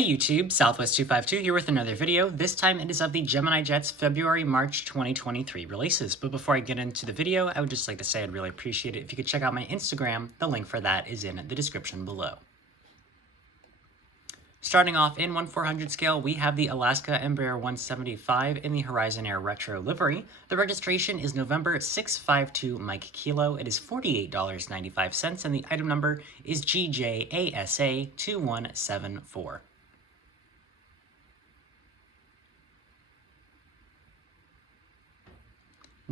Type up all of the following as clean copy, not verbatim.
Hey YouTube, Southwest252 here with another video. This time it is of the Gemini Jets February-March 2023 releases. But before I get into the video, I would just like to say I'd really appreciate it if you could check out my Instagram. The link for that is in the description below. Starting off in 1/400 scale, we have the Alaska Embraer 175 in the Horizon Air Retro livery. The registration is November 652 Mike Kilo. It is $48.95, and the item number is GJASA2174.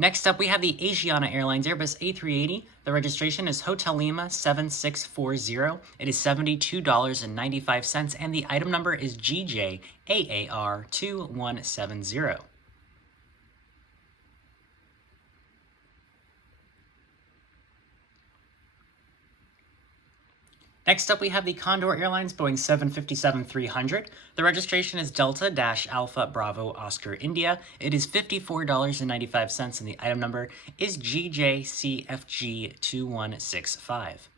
Next up, we have the Asiana Airlines Airbus A380. The registration is Hotel Lima 7640. It is $72.95, and the item number is GJAAR2170. Next up, we have the Condor Airlines Boeing 757-300. The registration is Delta-Alpha Bravo Oscar India. It is $54.95, and the item number is GJCFG2165.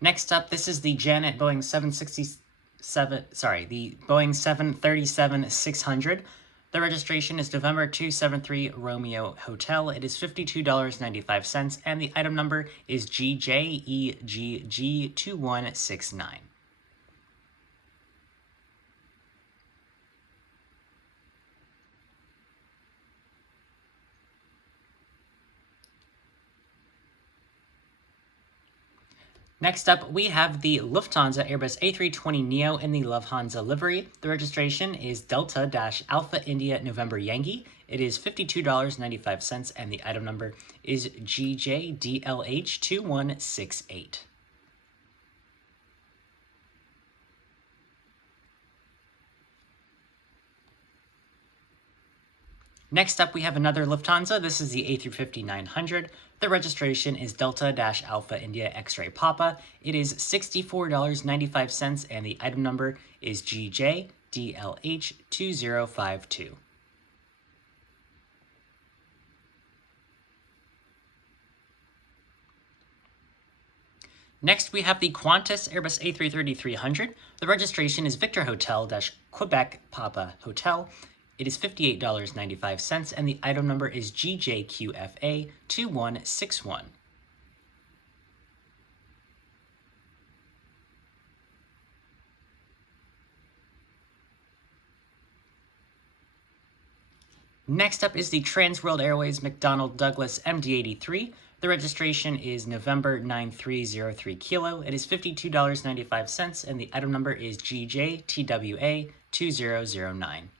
Next up, this is the Janet Boeing 737-600. The registration is November 273 Romeo Hotel. It is $52.95, and the item number is GJEGG2169. Next up, we have the Lufthansa Airbus A320neo in the Lufthansa livery. The registration is Delta-Alpha India November Yankee. It is $52.95, and the item number is GJDLH2168. Next up, we have another Lufthansa. This is the A350-900. The registration is Delta-Alpha India X-Ray Papa. It is $64.95, and the item number is GJDLH2052. Next, we have the Qantas Airbus A330-300. The registration is Victor Hotel-Quebec Papa Hotel. It is $58.95, and the item number is GJQFA2161. Next up is the Transworld Airways McDonnell Douglas MD-83. The registration is November 9303 Kilo. It is $52.95, and the item number is GJTWA2009.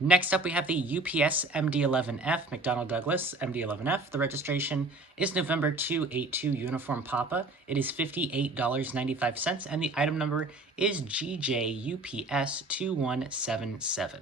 Next up, we have the UPS MD-11F, McDonnell Douglas MD-11F. The registration is November 282 Uniform Papa. It is $58.95, and the item number is GJUPS2177.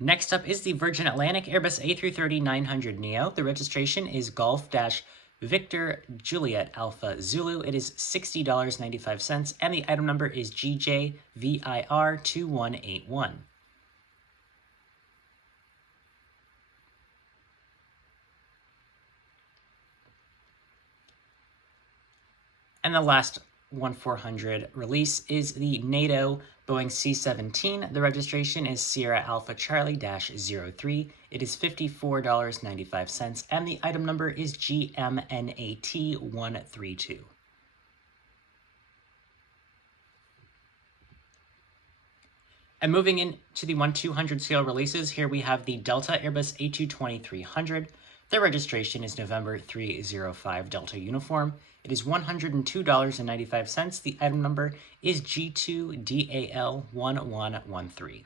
Next up is the Virgin Atlantic Airbus A330-900neo. The registration is Golf-Victor Juliet Alpha Zulu. It is $60.95, and the item number is GJVIR2181. And the last 1/400 release is the NATO Boeing C-17. The registration is Sierra Alpha Charlie-03. It is $54.95, and the item number is GMNAT132. And moving into the 1/200 scale releases, here we have the Delta Airbus A220-300. The registration is November 305 Delta Uniform. It is $102.95. The item number is G2DAL1113.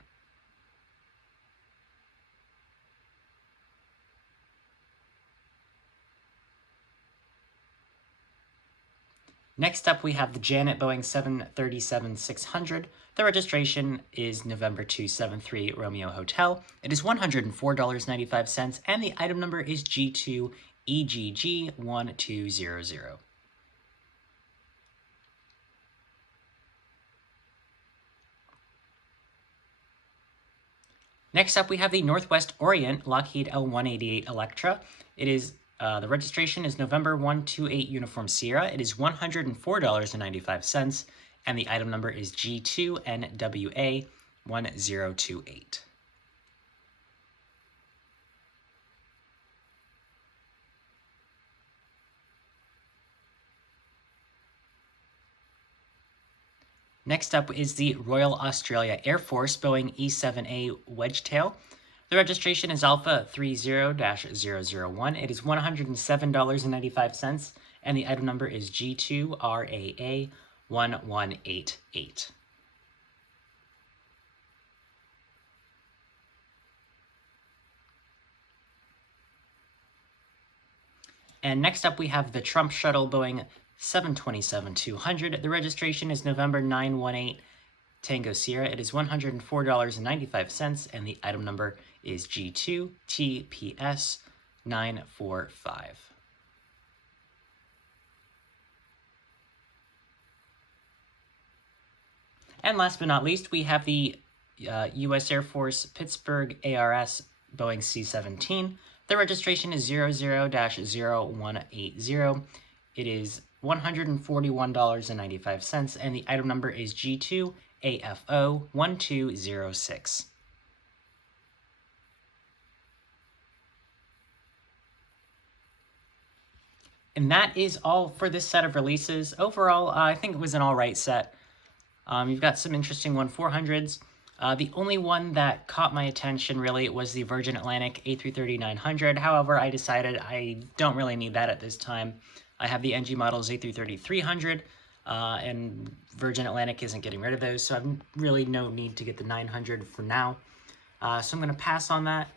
Next up, we have the Janet Boeing 737-600. The registration is November 273 Romeo Hotel. It is $104.95, and the item number is G2EGG1200. Next up, we have the Northwest Orient Lockheed L-188 Electra. It is the registration is November 128 Uniform Sierra. It is $104.95, and the item number is G2NWA1028. Next up is the Royal Australia Air Force Boeing E-7A Wedgetail. The registration is Alpha 30-001. It is $107.95, and the item number is G2RAA1188. And next up, we have the Trump Shuttle Boeing 727-200. The registration is November 918 Tango Sierra. It is $104.95, and the item number is G2TPS945. And last but not least, we have the U.S. Air Force Pittsburgh ARS Boeing C-17. The registration is 00-0180. It is $141.95, and the item number is G2AFO1206. And that is all for this set of releases. Overall, I think it was an alright set. You've got some interesting 1-400s. The only one that caught my attention, really, was the Virgin Atlantic A330-900. However, I decided I don't really need that at this time. I have the NG models A330-300, and Virgin Atlantic isn't getting rid of those, so I've really no need to get the 900 for now. So I'm going to pass on that.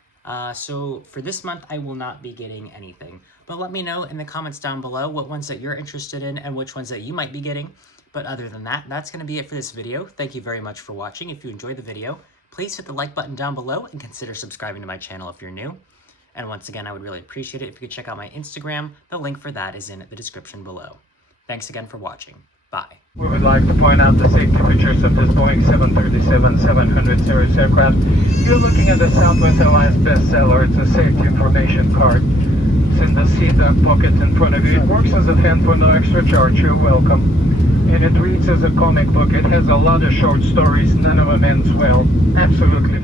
So for this month, I will not be getting anything. But let me know in the comments down below what ones that you're interested in and which ones that you might be getting. But other than that, that's going to be it for this video. Thank you very much for watching. If you enjoyed the video, please hit the like button down below and consider subscribing to my channel if you're new. And once again, I would really appreciate it if you could check out my Instagram. The link for that is in the description below. Thanks again for watching. Bye. We would like to point out the safety features of this Boeing 737-700 series aircraft. You're looking at the Southwest Airlines bestseller. It's a safety information card. It's in the seat pocket in front of you. It works as a fan for no extra charge. You're welcome. And it reads as a comic book. It has a lot of short stories. None of them ends well. Absolutely.